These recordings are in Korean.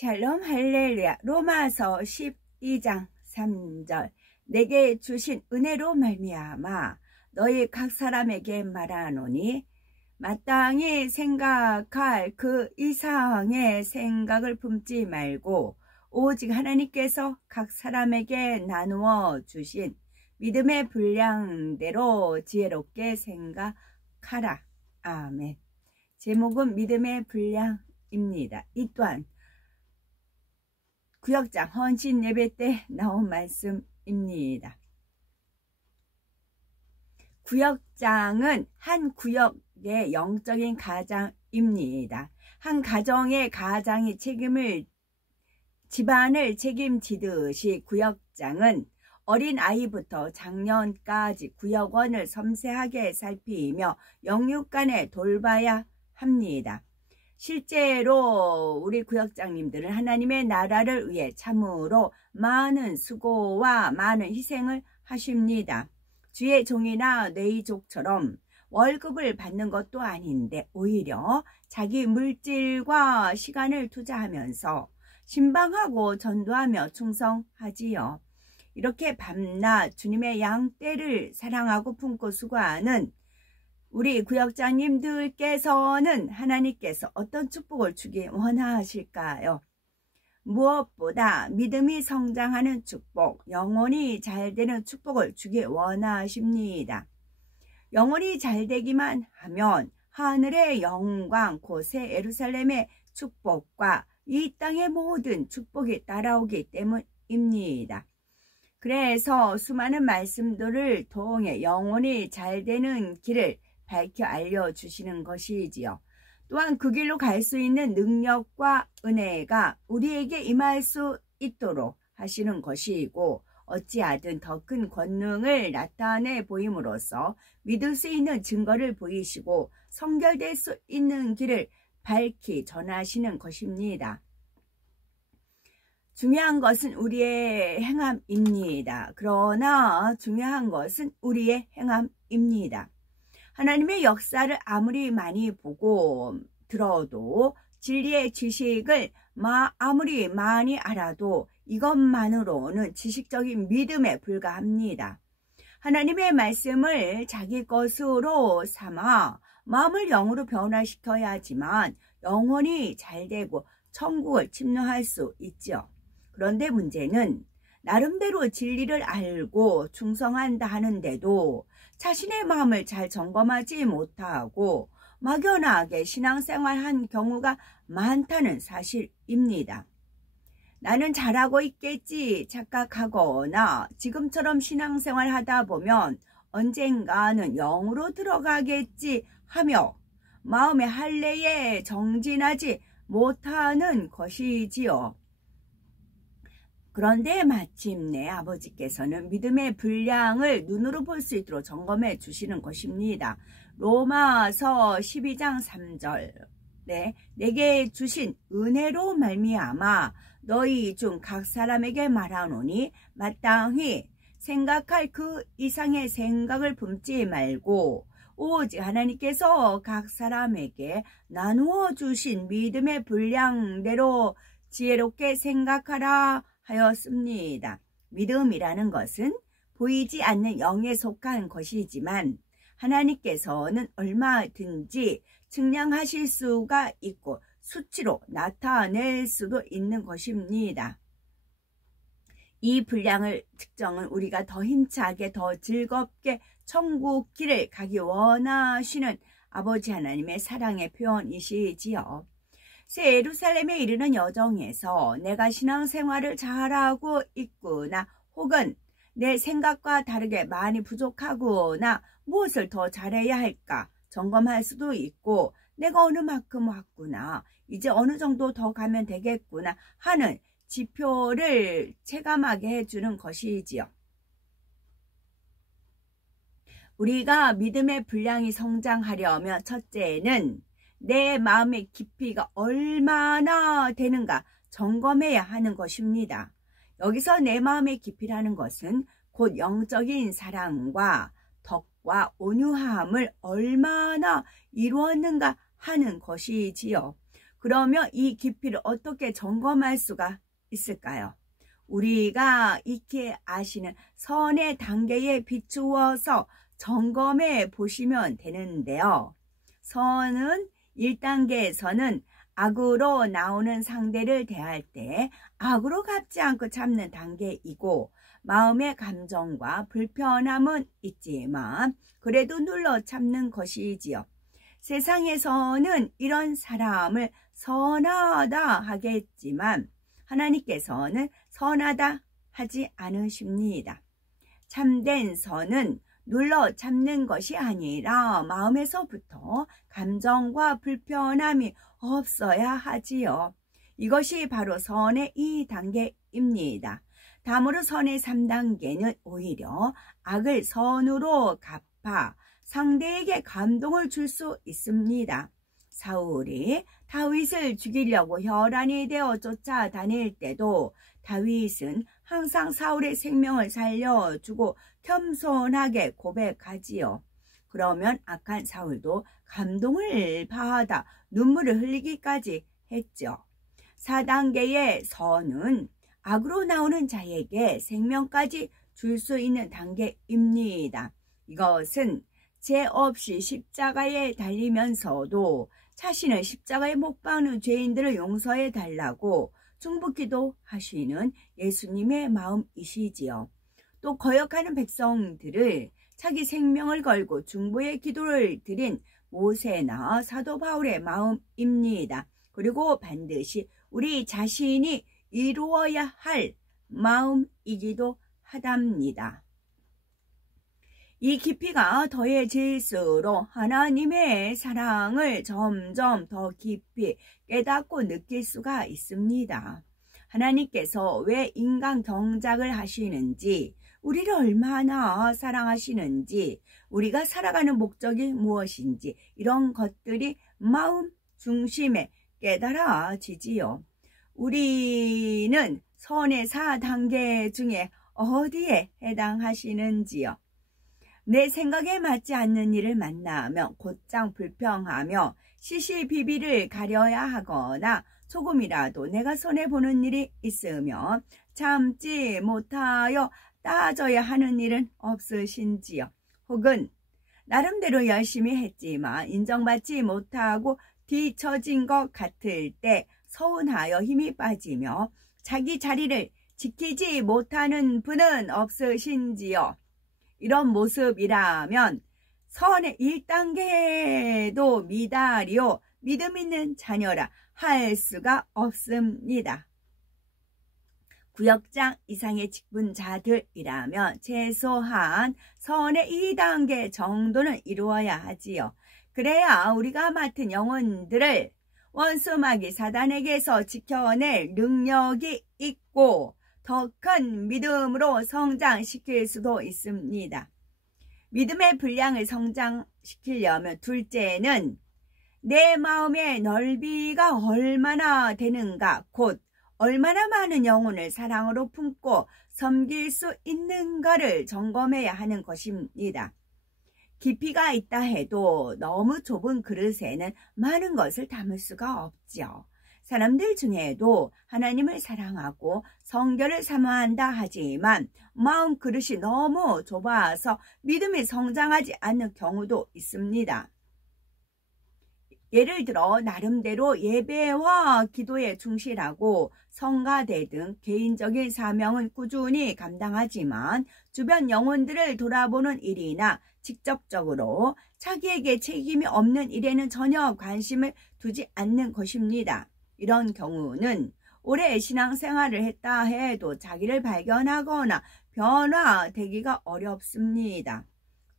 샬롬 할렐루야. 로마서 12장 3절. 내게 주신 은혜로 말미암아 너희 각 사람에게 말하노니 마땅히 생각할 그 이상의 생각을 품지 말고 오직 하나님께서 각 사람에게 나누어 주신 믿음의 분량대로 지혜롭게 생각하라. 아멘. 제목은 믿음의 분량입니다. 이 또한 구역장 헌신 예배 때 나온 말씀입니다. 구역장은 한 구역의 영적인 가장입니다. 한 가정의 가장이 집안을 책임지듯이 구역장은 어린 아이부터 장년까지 구역원을 섬세하게 살피며 영육간에 돌봐야 합니다. 실제로 우리 구역장님들은 하나님의 나라를 위해 참으로 많은 수고와 많은 희생을 하십니다. 주의 종이나 뇌이족처럼 월급을 받는 것도 아닌데 오히려 자기 물질과 시간을 투자하면서 신방하고 전도하며 충성하지요. 이렇게 밤낮 주님의 양떼를 사랑하고 품고 수고하는 우리 구역장님들께서는 하나님께서 어떤 축복을 주기 원하실까요? 무엇보다 믿음이 성장하는 축복, 영혼이 잘 되는 축복을 주기 원하십니다. 영혼이 잘 되기만 하면 하늘의 영광, 곧 새 예루살렘의 축복과 이 땅의 모든 축복이 따라오기 때문입니다. 그래서 수많은 말씀들을 통해 영혼이 잘 되는 길을 밝혀 알려주시는 것이지요. 또한 그 길로 갈 수 있는 능력과 은혜가 우리에게 임할 수 있도록 하시는 것이고 어찌하든 더 큰 권능을 나타내 보임으로써 믿을 수 있는 증거를 보이시고 성결될 수 있는 길을 밝히 전하시는 것입니다. 중요한 것은 우리의 행함입니다. 그러나 중요한 것은 우리의 행함입니다. 하나님의 역사를 아무리 많이 보고 들어도 진리의 지식을 아무리 많이 알아도 이것만으로는 지식적인 믿음에 불과합니다. 하나님의 말씀을 자기 것으로 삼아 마음을 영으로 변화시켜야 하지만 영혼이 잘되고 천국을 침노할 수 있죠. 그런데 문제는 나름대로 진리를 알고 충성한다 하는데도 자신의 마음을 잘 점검하지 못하고 막연하게 신앙생활한 경우가 많다는 사실입니다. 나는 잘하고 있겠지 착각하거나 지금처럼 신앙생활 하다 보면 언젠가는 영으로 들어가겠지 하며 마음의 할례에 정진하지 못하는 것이지요. 그런데 마침내 아버지께서는 믿음의 분량을 눈으로 볼 수 있도록 점검해 주시는 것입니다. 로마서 12장 3절. 내게 주신 은혜로 말미암아 너희 중 각 사람에게 말하노니 마땅히 생각할 그 이상의 생각을 품지 말고 오직 하나님께서 각 사람에게 나누어 주신 믿음의 분량대로 지혜롭게 생각하라 하였습니다. 믿음이라는 것은 보이지 않는 영에 속한 것이지만 하나님께서는 얼마든지 측량하실 수가 있고 수치로 나타낼 수도 있는 것입니다. 이 분량을 측정은 우리가 더 힘차게 더 즐겁게 천국 길을 가기 원하시는 아버지 하나님의 사랑의 표현이시지요. 새 예루살렘에 이르는 여정에서 내가 신앙생활을 잘하고 있구나 혹은 내 생각과 다르게 많이 부족하구나 무엇을 더 잘해야 할까 점검할 수도 있고 내가 어느 만큼 왔구나 이제 어느 정도 더 가면 되겠구나 하는 지표를 체감하게 해주는 것이지요. 우리가 믿음의 분량이 성장하려면 첫째는 내 마음의 깊이가 얼마나 되는가 점검해야 하는 것입니다. 여기서 내 마음의 깊이라는 것은 곧 영적인 사랑과 덕과 온유함을 얼마나 이루었는가 하는 것이지요. 그러면 이 깊이를 어떻게 점검할 수가 있을까요? 우리가 익히 아시는 선의 단계에 비추어서 점검해 보시면 되는데요. 선은 1단계에서는 악으로 나오는 상대를 대할 때 악으로 갚지 않고 참는 단계이고, 마음의 감정과 불편함은 있지만 그래도 눌러 참는 것이지요. 세상에서는 이런 사람을 선하다 하겠지만 하나님께서는 선하다 하지 않으십니다. 참된 선은 눌러 참는 것이 아니라 마음에서부터 감정과 불편함이 없어야 하지요. 이것이 바로 선의 2단계입니다. 다음으로 선의 3단계는 오히려 악을 선으로 갚아 상대에게 감동을 줄 수 있습니다. 사울이 다윗을 죽이려고 혈안이 되어 쫓아다닐 때도 다윗은 항상 사울의 생명을 살려주고 겸손하게 고백하지요. 그러면 악한 사울도 감동을 받아 눈물을 흘리기까지 했죠. 4단계의 선은 악으로 나오는 자에게 생명까지 줄 수 있는 단계입니다. 이것은 죄 없이 십자가에 달리면서도 자신을 십자가에 못 박는 죄인들을 용서해 달라고 중보기도 하시는 예수님의 마음이시지요. 또 거역하는 백성들을 자기 생명을 걸고 중보의 기도를 드린 모세나 사도 바울의 마음입니다. 그리고 반드시 우리 자신이 이루어야 할 마음이기도 하답니다. 이 깊이가 더해질수록 하나님의 사랑을 점점 더 깊이 깨닫고 느낄 수가 있습니다. 하나님께서 왜 인간 경작을 하시는지, 우리를 얼마나 사랑하시는지, 우리가 살아가는 목적이 무엇인지, 이런 것들이 마음 중심에 깨달아지지요. 우리는 선의 4단계 중에 어디에 해당하시는지요? 내 생각에 맞지 않는 일을 만나면 곧장 불평하며 시시비비를 가려야 하거나, 조금이라도 내가 손해보는 일이 있으면 참지 못하여 따져야 하는 일은 없으신지요? 혹은 나름대로 열심히 했지만 인정받지 못하고 뒤처진 것 같을 때 서운하여 힘이 빠지며 자기 자리를 지키지 못하는 분은 없으신지요? 이런 모습이라면 선의 1단계도 미달이요 믿음 있는 자녀라 할 수가 없습니다. 구역장 이상의 직분자들이라면 최소한 선의 2단계 정도는 이루어야 하지요. 그래야 우리가 맡은 영혼들을 원수마귀 사단에게서 지켜낼 능력이 있고 더 큰 믿음으로 성장시킬 수도 있습니다. 믿음의 분량을 성장시키려면 둘째는 내 마음의 넓이가 얼마나 되는가, 곧 얼마나 많은 영혼을 사랑으로 품고 섬길 수 있는가를 점검해야 하는 것입니다. 깊이가 있다 해도 너무 좁은 그릇에는 많은 것을 담을 수가 없죠. 사람들 중에도 하나님을 사랑하고 성결을 사모한다 하지만 마음 그릇이 너무 좁아서 믿음이 성장하지 않는 경우도 있습니다. 예를 들어 나름대로 예배와 기도에 충실하고 성가대 등 개인적인 사명은 꾸준히 감당하지만 주변 영혼들을 돌아보는 일이나 직접적으로 자기에게 책임이 없는 일에는 전혀 관심을 두지 않는 것입니다. 이런 경우는 오래 신앙생활을 했다 해도 자기를 발견하거나 변화되기가 어렵습니다.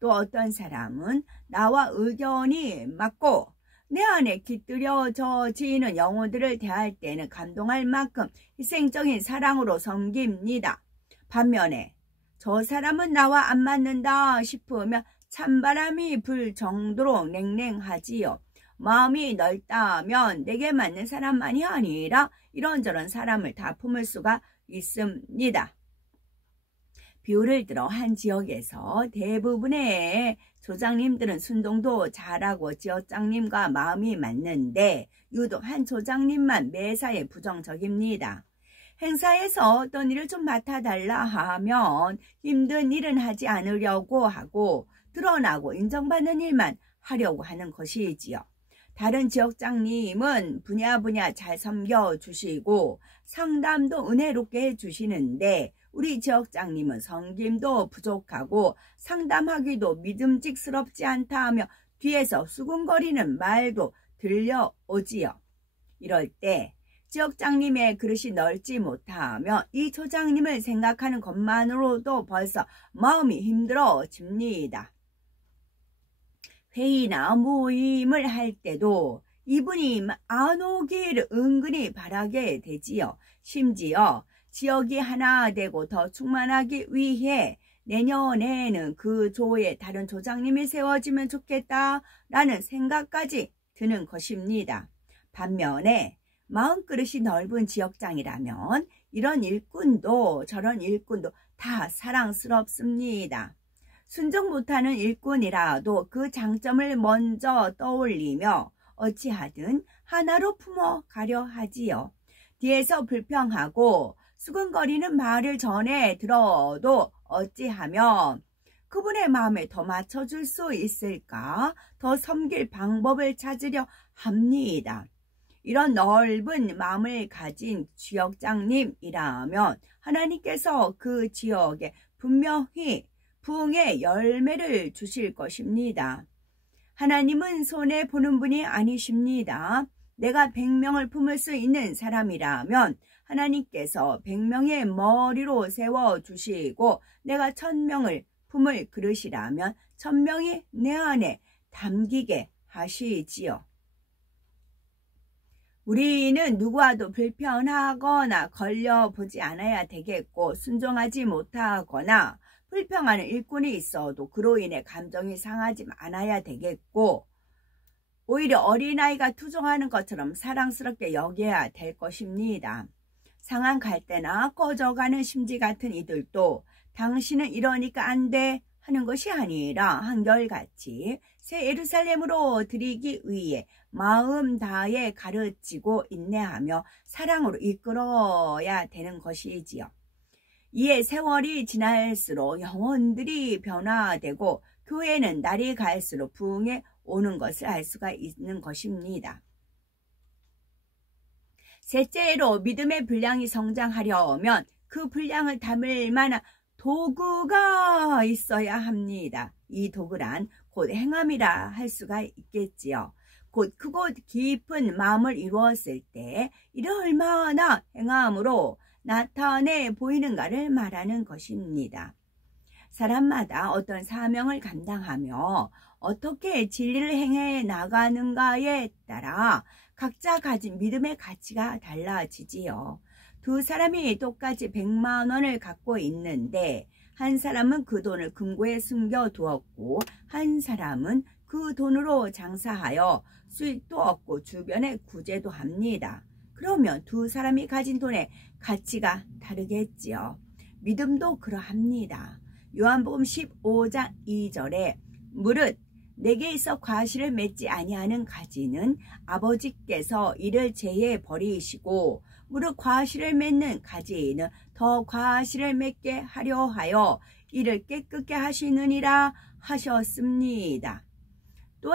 또 어떤 사람은 나와 의견이 맞고 내 안에 깃들여지는 영혼들을 대할 때는 감동할 만큼 희생적인 사랑으로 섬깁니다. 반면에 저 사람은 나와 안 맞는다 싶으면 찬바람이 불 정도로 냉랭하지요. 마음이 넓다면 내게 맞는 사람만이 아니라 이런저런 사람을 다 품을 수가 있습니다. 비유를 들어 한 지역에서 대부분의 조장님들은 순종도 잘하고 지역장님과 마음이 맞는데 유독 한 조장님만 매사에 부정적입니다. 행사에서 어떤 일을 좀 맡아달라 하면 힘든 일은 하지 않으려고 하고 드러나고 인정받는 일만 하려고 하는 것이지요. 다른 지역장님은 분야 잘 섬겨주시고 상담도 은혜롭게 해주시는데 우리 지역장님은 섬김도 부족하고 상담하기도 믿음직스럽지 않다 하며 뒤에서 수군거리는 말도 들려오지요. 이럴 때 지역장님의 그릇이 넓지 못하며 이 조장님을 생각하는 것만으로도 벌써 마음이 힘들어집니다. 회의나 모임을 할 때도 이분이 안 오기를 은근히 바라게 되지요. 심지어 지역이 하나 되고 더 충만하기 위해 내년에는 그 조에 다른 조장님이 세워지면 좋겠다라는 생각까지 드는 것입니다. 반면에 마음그릇이 넓은 지역장이라면 이런 일꾼도 저런 일꾼도 다 사랑스럽습니다. 순종 못하는 일꾼이라도 그 장점을 먼저 떠올리며 어찌하든 하나로 품어가려 하지요. 뒤에서 불평하고 수근거리는 말을 전해 들어도 어찌하면 그분의 마음에 더 맞춰줄 수 있을까? 더 섬길 방법을 찾으려 합니다. 이런 넓은 마음을 가진 지역장님이라면 하나님께서 그 지역에 분명히 부흥의 열매를 주실 것입니다. 하나님은 손해보는 분이 아니십니다. 내가 100명을 품을 수 있는 사람이라면 하나님께서 100명의 머리로 세워주시고 내가 1000명을 품을 그릇이라면 1000명이 내 안에 담기게 하시지요. 우리는 누구와도 불편하거나 걸려보지 않아야 되겠고 순종하지 못하거나 불평하는 일꾼이 있어도 그로 인해 감정이 상하지 않아야 되겠고 오히려 어린아이가 투정하는 것처럼 사랑스럽게 여겨야 될 것입니다. 상한 갈대나 꺼져가는 심지 같은 이들도 당신은 이러니까 안 돼 하는 것이 아니라 한결같이 새 예루살렘으로 드리기 위해 마음 다해 가르치고 인내하며 사랑으로 이끌어야 되는 것이지요. 이에 세월이 지날수록 영혼들이 변화되고 교회는 날이 갈수록 부흥에 오는 것을 알 수가 있는 것입니다. 셋째로 믿음의 분량이 성장하려면 그 분량을 담을 만한 도구가 있어야 합니다. 이 도구란 곧 행함이라 할 수가 있겠지요. 곧 크고 깊은 마음을 이루었을 때 이를 얼마나 행함으로 나타내 보이는가를 말하는 것입니다. 사람마다 어떤 사명을 감당하며 어떻게 진리를 행해 나가는가에 따라 각자 가진 믿음의 가치가 달라지지요. 두 사람이 똑같이 100만 원을 갖고 있는데 한 사람은 그 돈을 금고에 숨겨두었고 한 사람은 그 돈으로 장사하여 수익도 얻고 주변에 구제도 합니다. 그러면 두 사람이 가진 돈의 가치가 다르겠지요. 믿음도 그러합니다. 요한복음 15장 2절에 무릇 내게 있어 과실을 맺지 아니하는 가지는 아버지께서 이를 제해 버리시고 무릇 과실을 맺는 가지는 더 과실을 맺게 하려 하여 이를 깨끗게 하시느니라 하셨습니다. 또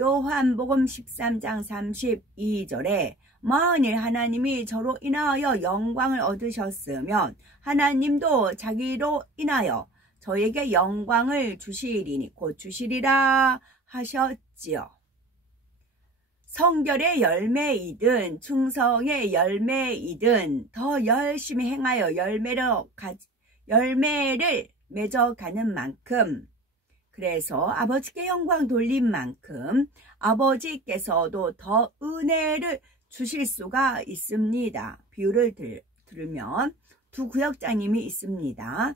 요한복음 13장 32절에 만일 하나님이 저로 인하여 영광을 얻으셨으면 하나님도 자기로 인하여 저에게 영광을 주시리니 곧 주시리라 하셨지요. 성결의 열매이든 충성의 열매이든 더 열심히 행하여 열매를 맺어가는 만큼 그래서 아버지께 영광 돌린 만큼 아버지께서도 더 은혜를 주실 수가 있습니다. 비유를 들으면 두 구역장님이 있습니다.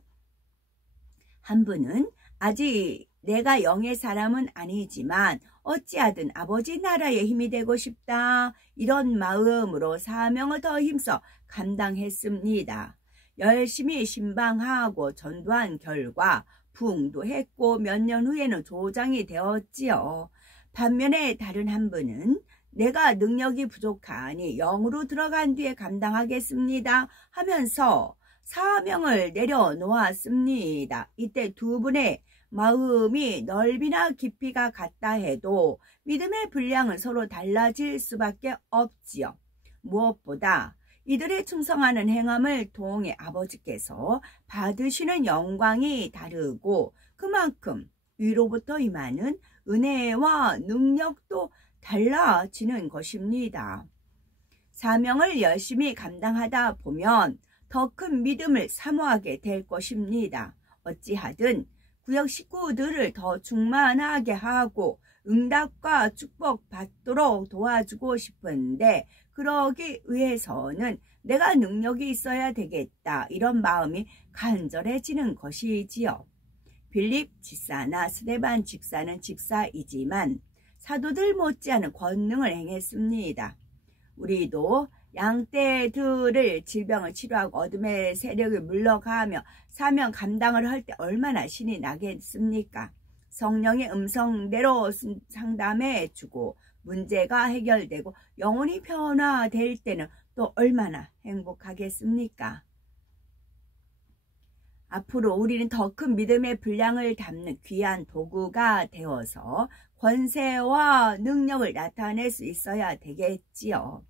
한 분은 아직 내가 영의 사람은 아니지만 어찌하든 아버지 나라의 힘이 되고 싶다 이런 마음으로 사명을 더 힘써 감당했습니다. 열심히 신방하고 전도한 결과 부흥도 했고 몇 년 후에는 조장이 되었지요. 반면에 다른 한 분은 내가 능력이 부족하니 영으로 들어간 뒤에 감당하겠습니다 하면서 사명을 내려놓았습니다. 이때 두 분의 마음이 넓이나 깊이가 같다 해도 믿음의 분량은 서로 달라질 수밖에 없지요. 무엇보다 이들의 충성하는 행함을 통해 아버지께서 받으시는 영광이 다르고 그만큼 위로부터 임하는 은혜와 능력도 달라지는 것입니다. 사명을 열심히 감당하다 보면 더 큰 믿음을 사모하게 될 것입니다. 어찌하든 구역 식구들을 더 충만하게 하고 응답과 축복 받도록 도와주고 싶은데 그러기 위해서는 내가 능력이 있어야 되겠다 이런 마음이 간절해지는 것이지요. 빌립 집사나 스데반 집사는 집사이지만 사도들 못지않은 권능을 행했습니다. 우리도 양떼들을 질병을 치료하고 어둠의 세력을 물러가며 사명 감당을 할 때 얼마나 신이 나겠습니까? 성령의 음성대로 상담해주고 문제가 해결되고 영혼이 변화될 때는 또 얼마나 행복하겠습니까? 앞으로 우리는 더 큰 믿음의 분량을 담는 귀한 도구가 되어서 권세와 능력을 나타낼 수 있어야 되겠지요.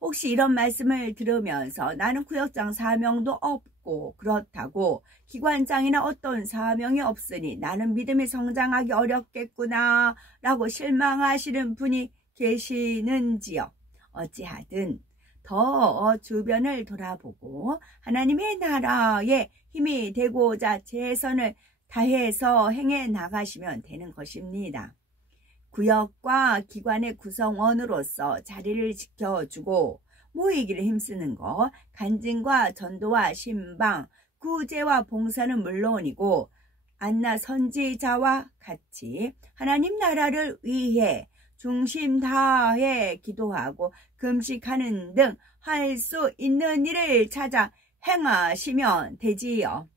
혹시 이런 말씀을 들으면서 나는 구역장 사명도 없고 그렇다고 기관장이나 어떤 사명이 없으니 나는 믿음이 성장하기 어렵겠구나 라고 실망하시는 분이 계시는지요. 어찌하든 더 주변을 돌아보고 하나님의 나라에 힘이 되고자 최선을 다해서 행해 나가시면 되는 것입니다. 구역과 기관의 구성원으로서 자리를 지켜주고 모이기를 힘쓰는 것, 간증과 전도와 신방, 구제와 봉사는 물론이고 안나 선지자와 같이 하나님 나라를 위해 중심 다해 기도하고 금식하는 등 할 수 있는 일을 찾아 행하시면 되지요.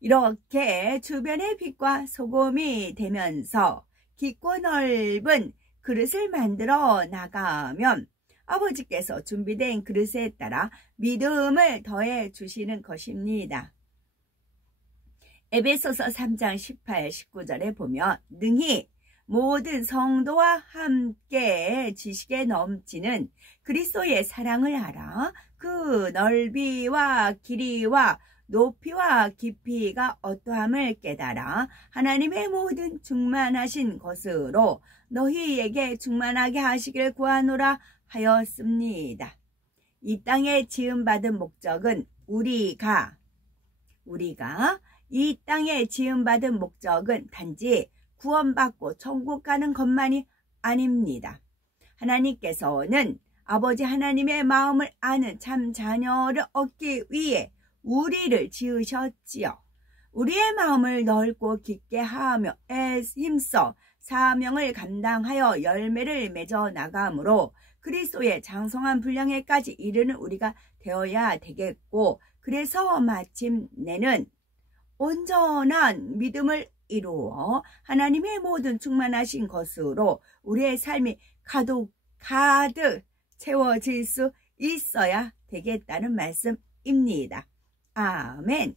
이렇게 주변의 빛과 소금이 되면서 깊고 넓은 그릇을 만들어 나가면 아버지께서 준비된 그릇에 따라 믿음을 더해 주시는 것입니다. 에베소서 3장 18, 19절에 보면 능히 모든 성도와 함께 지식에 넘치는 그리스도의 사랑을 알아 그 넓이와 길이와 높이와 깊이가 어떠함을 깨달아 하나님의 모든 충만하신 것으로 너희에게 충만하게 하시길 구하노라 하였습니다. 이 땅에 지음받은 목적은 우리가 이 땅에 지음받은 목적은 단지 구원받고 천국 가는 것만이 아닙니다. 하나님께서는 아버지 하나님의 마음을 아는 참 자녀를 얻기 위해 우리를 지으셨지요. 우리의 마음을 넓고 깊게 하며 힘써 사명을 감당하여 열매를 맺어 나가므로 그리스도의 장성한 분량에까지 이르는 우리가 되어야 되겠고 그래서 마침내는 온전한 믿음을 이루어 하나님의 모든 충만하신 것으로 우리의 삶이 가득 채워질 수 있어야 되겠다는 말씀입니다. 아멘.